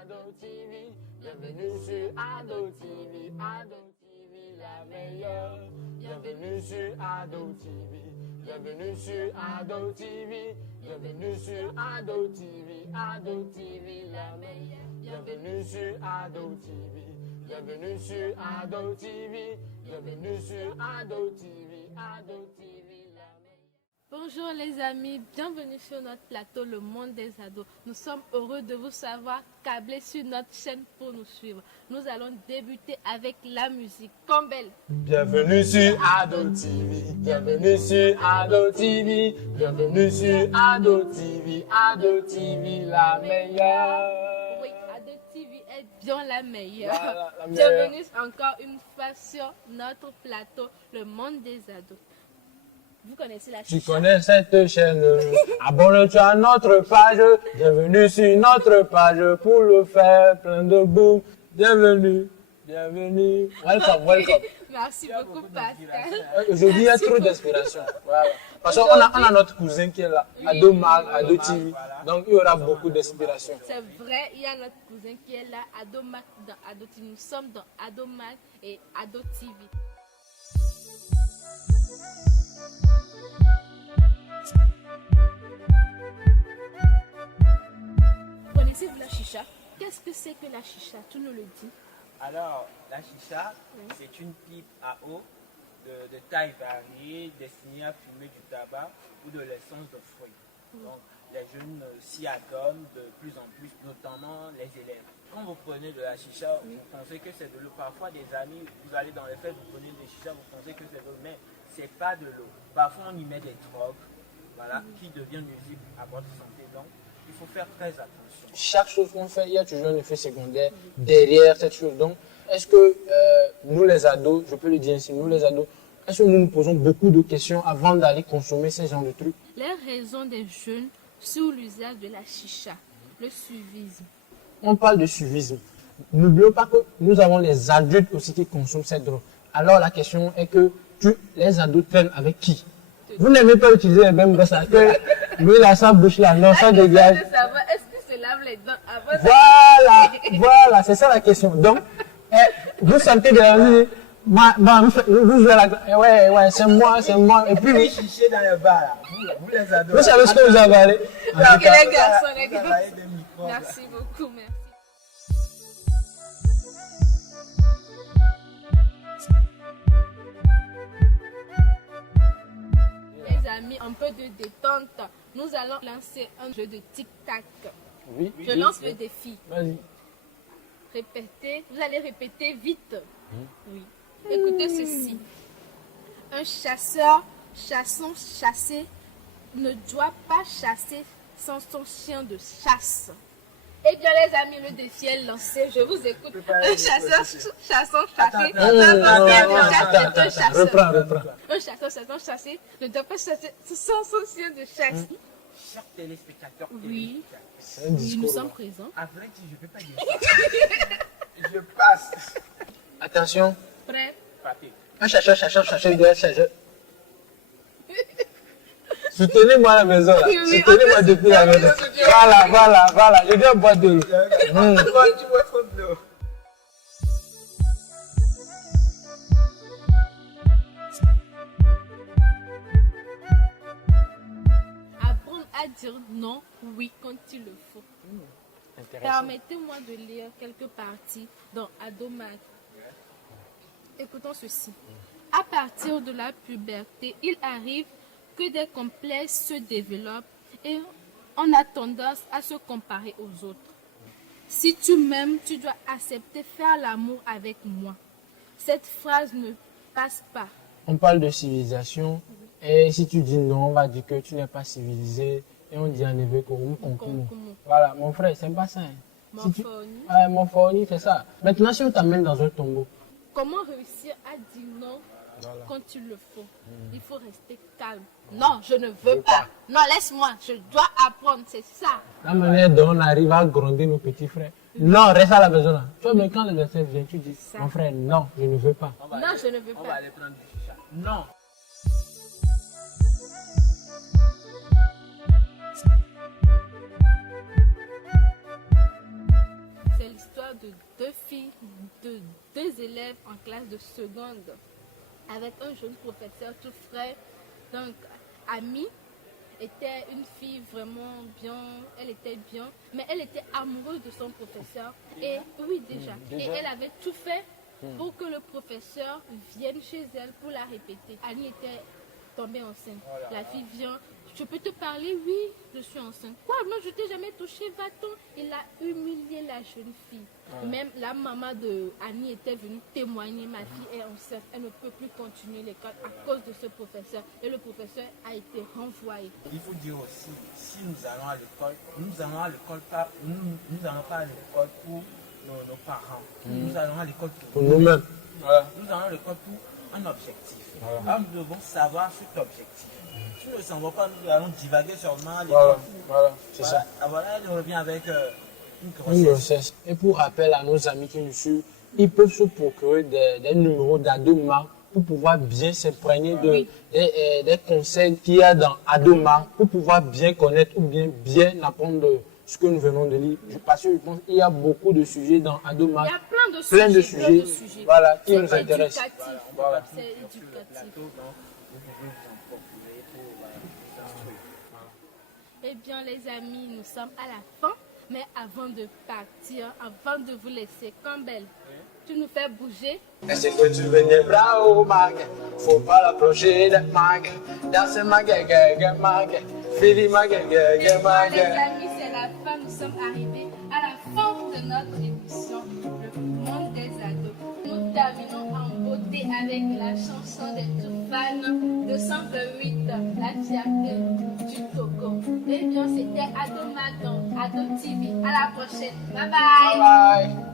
Ado TV. Bienvenue sur Ado TV. Ado TV, la meilleure. Bienvenue sur Ado TV. Bienvenue sur Ado TV. Bienvenue sur Ado TV. Ado TV, la meilleure. Bienvenue sur Ado TV. Bienvenue sur Ado TV. Bienvenue sur Ado TV. Ado TV, la meilleure. Bonjour les amis, bienvenue sur notre plateau Le Monde des Ados. Nous sommes heureux de vous savoir câblés sur notre chaîne pour nous suivre. Nous allons débuter avec la musique. Combelle. Bienvenue sur Ado TV. Bienvenue sur Ado TV. Bienvenue sur Ado TV. Ado TV, la meilleure. Oui, Ado TV est bien la meilleure. Voilà, la meilleure. Bienvenue encore une fois sur notre plateau Le Monde des Ados. Vous connaissez la Tu chicha? connais cette chaîne, abonne-toi à notre page. Bienvenue sur notre page pour le faire plein de boum. Bienvenue, bienvenue. Welcome, welcome. Merci beaucoup Pascal. Aujourd'hui, il y a trop d'inspiration. Voilà. Parce qu'on a notre cousin qui est là, Ado Mag, Ado TV. Donc, il y aura beaucoup d'inspiration. C'est vrai, il y a notre cousin qui est là, Ado Mac dans Ado TV. Nous sommes dans Ado Mac et Ado TV. Connaissez-vous la chicha? Qu'est-ce que c'est que la chicha? Tu nous le dis. Alors, la chicha, c'est une pipe à eau de taille variée destinée à fumer du tabac ou de l'essence de fruits. Donc, les jeunes s'y adonnent de plus en plus, notamment les élèves. Quand vous prenez de la chicha, vous pensez que c'est de l'eau. Parfois, des amis, vous allez dans les fêtes, vous prenez des chicha, vous pensez que c'est de l'eau, mais c'est pas de l'eau. Parfois, on y met des drogues, voilà, qui deviennent nuisibles à votre santé. Donc, il faut faire très attention. Chaque chose qu'on fait, il y a toujours un effet secondaire derrière cette chose. Donc, est-ce que nous les ados, je peux le dire ainsi, nous les ados, est-ce que nous nous posons beaucoup de questions avant d'aller consommer ces genres de trucs? Les raisons des jeunes sur l'usage de la chicha, le suivisme. On parle de suivisme. N'oublions pas que nous avons les adultes aussi qui consomment cette drogue. Alors la question est que les ados traînent avec qui? Vous n'aimez pas utiliser les mêmes brosses à que lui, là, sa bouche là, non, ça dégage. Je veux savoir, est-ce que se lave les dents avant Voilà, c'est ça la question. Donc, vous sentez de la vie, vous ouais, c'est moi. Et puis, Les chichés dans le bar, là, vous les adorez. vous savez ce que vous avalez? Donc, les garçons, les Vous avalez garçons. des microbes, là. Merci beaucoup, merci. Les amis, un peu de détente. Nous allons lancer un jeu de tic-tac. Oui. Je lance le défi. Vas-y. Répétez, vous allez répéter vite. Oui. Écoutez ceci. Un chasseur chassé ne doit pas chasser sans son chien de chasse. Eh bien les amis, le défi est lancé. Je vous écoute. Un chasseur chassant chassé. Reprends. Un chasseur chassé ne doit pas chasser sans son chien de chasse. Chers téléspectateurs, Oui. C'est un Oui, discours. nous sommes présents. à vrai dire, je ne peux pas dire ça. Je passe. Attention. Prêt? Papier. Un chercheur, il doit chercher. Soutenez-moi à la maison là. Oui, Soutenez-moi depuis la maison. Voilà. Je viens boire de l'eau. Tu vois trop de l'eau. Apprendre à dire non, oui, quand il le faut. Intéressant. Permettez-moi de lire quelques parties dans Adomac. Écoutons ceci. À partir de la puberté, il arrive que des complexes se développent et on a tendance à se comparer aux autres. Si tu m'aimes, tu dois accepter faire l'amour avec moi. Cette phrase ne passe pas. On parle de civilisation. Et si tu dis non, on va dire que tu n'es pas civilisé. Et on dit en effet que vous comprenez. Voilà, mon frère, c'est pas ça. Hein. Si tu- Morphonie. Ouais, mon fourni, c'est ça. Maintenant, si on t'amène dans un tombeau, Comment réussir à dire non quand il le faut? Il faut rester calme. Non, je ne veux pas. Non, laisse-moi. Je dois apprendre. C'est ça. la manière dont on arrive à gronder nos petits frères. Non, reste à la maison là. Tu vois, mais quand le verset vient, tu dis, mon frère, non, je ne veux pas. On va Non, aller- je ne veux On pas. va aller prendre du chicha. Non. de deux filles, de deux élèves en classe de seconde, avec un jeune professeur tout frais. Donc, Ami était une fille vraiment bien, elle était bien, mais elle était amoureuse de son professeur. Et oui, déjà. Et elle avait tout fait pour que le professeur vienne chez elle pour la répéter. Annie était tombée enceinte. La fille vient, je peux te parler? Oui, je suis enceinte. Quoi? Non, je t'ai jamais touché, va-t-on? Il a humilié la jeune fille. Même la maman de Annie était venue témoigner, ma fille est enceinte, elle ne peut plus continuer l'école à cause de ce professeur. Et le professeur a été renvoyé. Il faut dire aussi, si nous allons à l'école, nous allons à l'école pas, nous allons pas à l'école pour nos parents. Nous allons à l'école Pour nous-mêmes. Voilà. Nous allons à l'école pour un objectif. Alors nous devons savoir cet objectif. Si nous ne savons pas, nous allons divaguer seulement à l'école. Voilà, c'est ça. Voilà, elle revient avec une Une grossesse. grossesse. Et pour rappel à nos amis qui nous suivent, ils peuvent se procurer des numéros d'Adomar pour pouvoir bien s'imprégner des conseils qu'il y a dans Adomar pour pouvoir bien connaître ou bien apprendre ce que nous venons de lire. Parce que je pense qu'il y a beaucoup de sujets dans Adomar. Il y a plein de sujets. Voilà, qui C'est nous intéressent. éducatif. Voilà. C'est éducatif. Donc, vous pouvez vous en procurer pour vous instruire. Eh bien, les amis, nous sommes à la fin. Mais avant de partir, avant de vous laisser, Campbell, tu nous fais bouger. Est-ce que tu veux des bras au mag? Faut pas l'approcher de mag. Danse mag, mag. Fili mag, Eh bien, mag. les amis, c'est la fin. Nous sommes arrivés à la fin de notre émission, le monde des ados. Nous terminons en beauté avec la chanson des Toufans de 108, la fierté du Togo. Eh bien, c'était Ado Madan, Ado TV. À la prochaine. Bye bye. Bye bye.